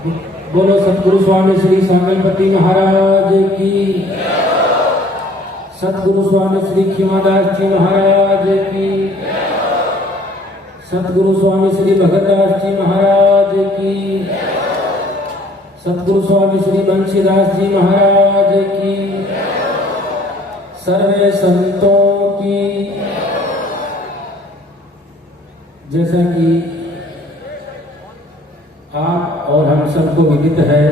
बोलो सतगुरु स्वामी श्री सांगलपति महाराज की, सतगुरु स्वामी श्री खीमादास जी महाराज की, सतगुरु स्वामी श्री भगतदास जी महाराज की, सतगुरु स्वामी श्री बंशीदास जी महाराज की, सर्वे संतों की। जैसा कि आप और हम सबको विदित है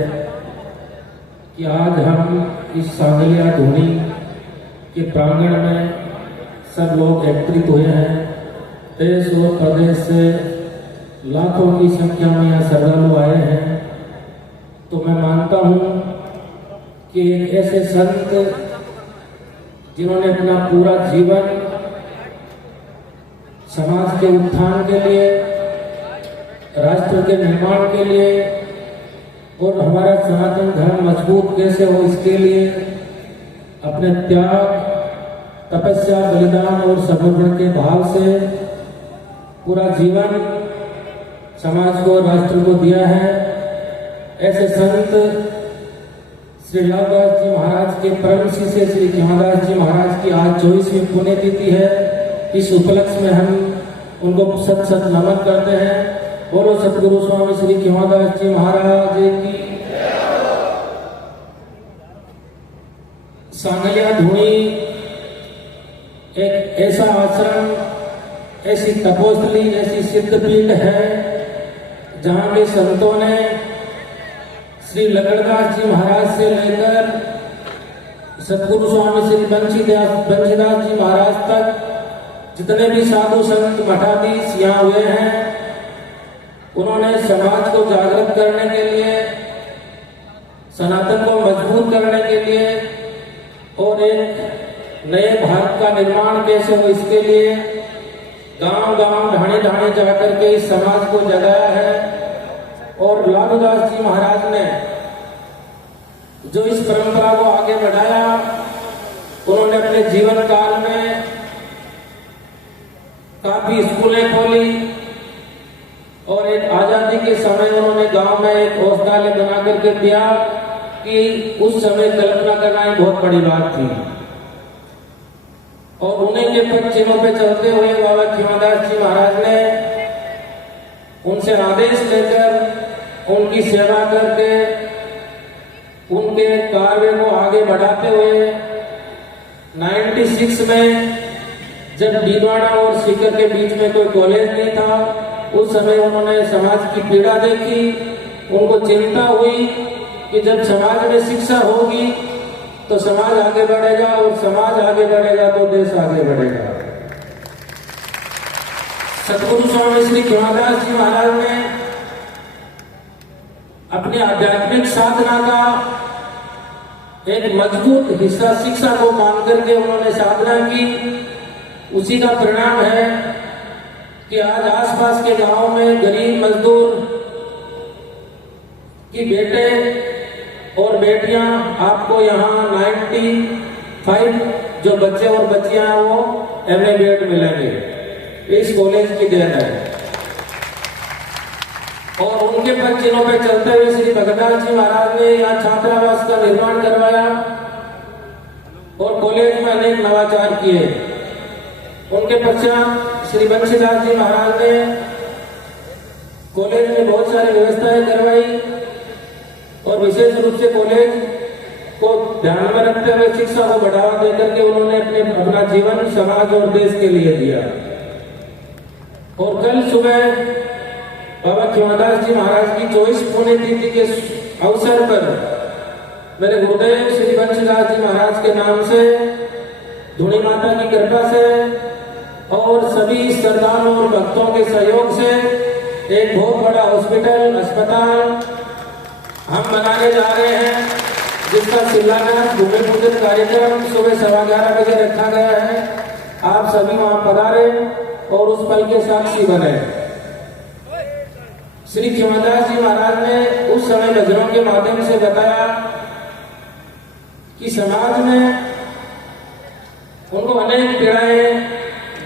कि आज हम इस सांगलिया धूनी के प्रांगण में सब लोग एकत्रित हुए हैं। देश और प्रदेश से लाखों की संख्या में यहाँ श्रद्धालु आए हैं। तो मैं मानता हूँ कि एक ऐसे संत जिन्होंने अपना पूरा जीवन समाज के उत्थान के लिए, राष्ट्र के निर्माण के लिए और हमारा सनातन धर्म मजबूत कैसे हो इसके लिए अपने त्याग, तपस्या, बलिदान और समर्पण के भाव से पूरा जीवन समाज को, राष्ट्र को दिया है। ऐसे संत श्री लालदास जी महाराज के परम शिष्य श्री खीमादास जी महाराज की आज 24वीं पुण्यतिथि है। इस उपलक्ष्य में हम उनको सत सत नमन करते हैं। बोलो सतगुरु स्वामी श्री खीमादास जी महाराज की। सांगलिया धूनी एक ऐसा आश्रम, ऐसी तपोस्थली, ऐसी सिद्धपीठ है जहां के संतों ने श्री लकड़दास जी महाराज से लेकर सतगुरु स्वामी श्री बंशीदास जी महाराज तक जितने भी साधु संत मठाधीश यहाँ हुए हैं, उन्होंने समाज को जागृत करने के लिए, सनातन को मजबूत करने के लिए और एक नए भारत का निर्माण कैसे हो इसके लिए गांव गांव, ढाणे ढाणे जाकर के इस समाज को जगाया है। और लालूदास जी महाराज ने जो इस परंपरा को आगे बढ़ाया, उन्होंने अपने जीवन काल में काफी स्कूलें खोली और एक आजादी के समय उन्होंने गांव में एक औषधालय बना करके दिया कि उस समय कल्पना करना एक बहुत बड़ी बात थी। और उन्हीं के पद चिन्हों पे चलते हुए बाबा खीमादास जी महाराज ने उनसे आदेश लेकर, उनकी सेवा करके, उनके कार्य को आगे बढ़ाते हुए 96 में जब डीडवाड़ा और सीकर के बीच में कोई कॉलेज नहीं था, उस समय उन्होंने समाज की पीड़ा देखी। उनको चिंता हुई कि जब समाज में शिक्षा होगी तो समाज आगे बढ़ेगा और समाज आगे बढ़ेगा तो देश आगे बढ़ेगा। सतगुरु स्वामी श्री खीमादास जी महाराज ने अपनी आध्यात्मिक साधना का एक मजबूत हिस्सा शिक्षा को मान करके उन्होंने साधना की। उसी का परिणाम है कि आज आसपास के गांव में गरीब मजदूर की बेटे और बेटियां आपको यहाँ 95 जो बच्चे और बच्चियां हैं वो MA BEd मिलेंगे। इस कॉलेज की देन है। और उनके पद चिन्हों पे चलते हुए श्री भगतदास जी महाराज ने यहाँ छात्रावास का निर्माण करवाया और कॉलेज में अनेक नवाचार किए। उनके पश्चात श्री बंशीदास जी महाराज ने कॉलेज में बहुत सारी व्यवस्थाएं करवाई और विशेष रूप से कॉलेज को ध्यान में रखते हुए शिक्षा को बढ़ावा देकर के उन्होंने अपना जीवन समाज और देश के लिए दिया। और कल सुबह बाबा खीमादास जी महाराज की 24 पुण्यतिथि के अवसर पर मेरे गुरुदेव श्री बंशीदास जी महाराज के नाम से, धूनी माता की कृपा से और सभी श्रद्धालुओं और भक्तों के सहयोग से एक बहुत बड़ा हॉस्पिटल, अस्पताल हम बनाने जा रहे हैं, जिसका शिलान्यास, भूमि पूजन कार्यक्रम सुबह 11:15 बजे रखा गया है। आप सभी वहां पधारे और उस पल के साक्षी बने। श्री खीमादास जी महाराज ने उस समय नजरों के माध्यम से बताया कि समाज में उनको अनेक पीड़ाएं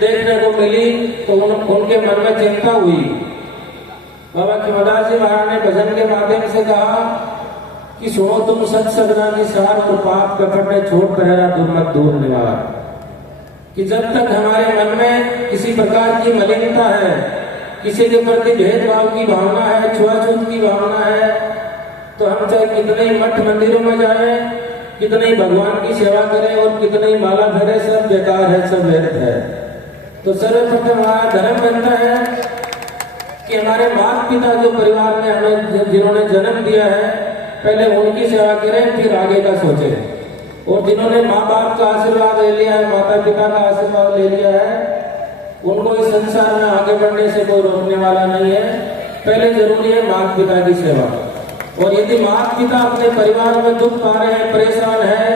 देखने को मिली, तो उनके मन में चिंता हुई बाबा खिमदास जी महाराज ने भजन के माध्यम से कहा कि सुनो तुम सत सदना की सार और पाप कपट छोड़ पहरा दुर्मत दूर निवार। कि जब तक हमारे मन में किसी प्रकार की मलिनता है, किसी के प्रति भेदभाव की भावना है, छुआछूत की भावना है, तो हम चाहे कितने ही मठ मंदिरों में जाएं, कितने ही भगवान की सेवा करें और कितने ही माला भरे, सब बेकार है, सब व्यर्थ है। तो सर्वप्रथम हमारा धर्म बनता है कि हमारे माता पिता जो परिवार में हमें जिन्होंने जन्म दिया है, पहले उनकी सेवा करें, फिर आगे का सोचें। और जिन्होंने माँ बाप का आशीर्वाद ले लिया है, माता पिता का आशीर्वाद ले लिया है, उनको इस संसार में आगे बढ़ने से कोई रोकने वाला नहीं है। पहले जरूरी है माता पिता की सेवा। और यदि माता पिता अपने परिवार में दुख पा रहे हैं, परेशान है,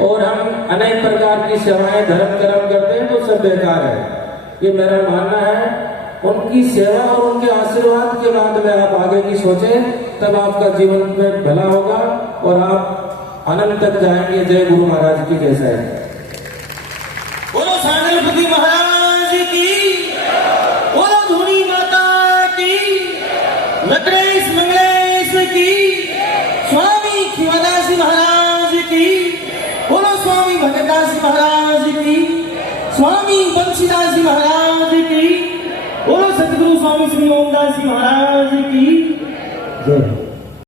और हम अनेक प्रकार की सेवाएं धर्म कर्म करते हैं, तो सब बेकार है। ये मेरा मानना है। उनकी सेवा और उनके आशीर्वाद के बाद में आप आगे की सोचें, तब आपका जीवन में भला होगा और आप अनंत तक जाएंगे। जय गुरु महाराज की जय साहब। बोलो सांगलपति महाराज की, बोलो धूनी माता की, नटरेश मंगलेश की, स्वामी खिमदास महाराज की, बोलो स्वामी भगतदास महाराज की, स्वामी बंशीदास महाराज की, बोलो सतगुरु स्वामी श्री ओमदास जी महाराज की जय।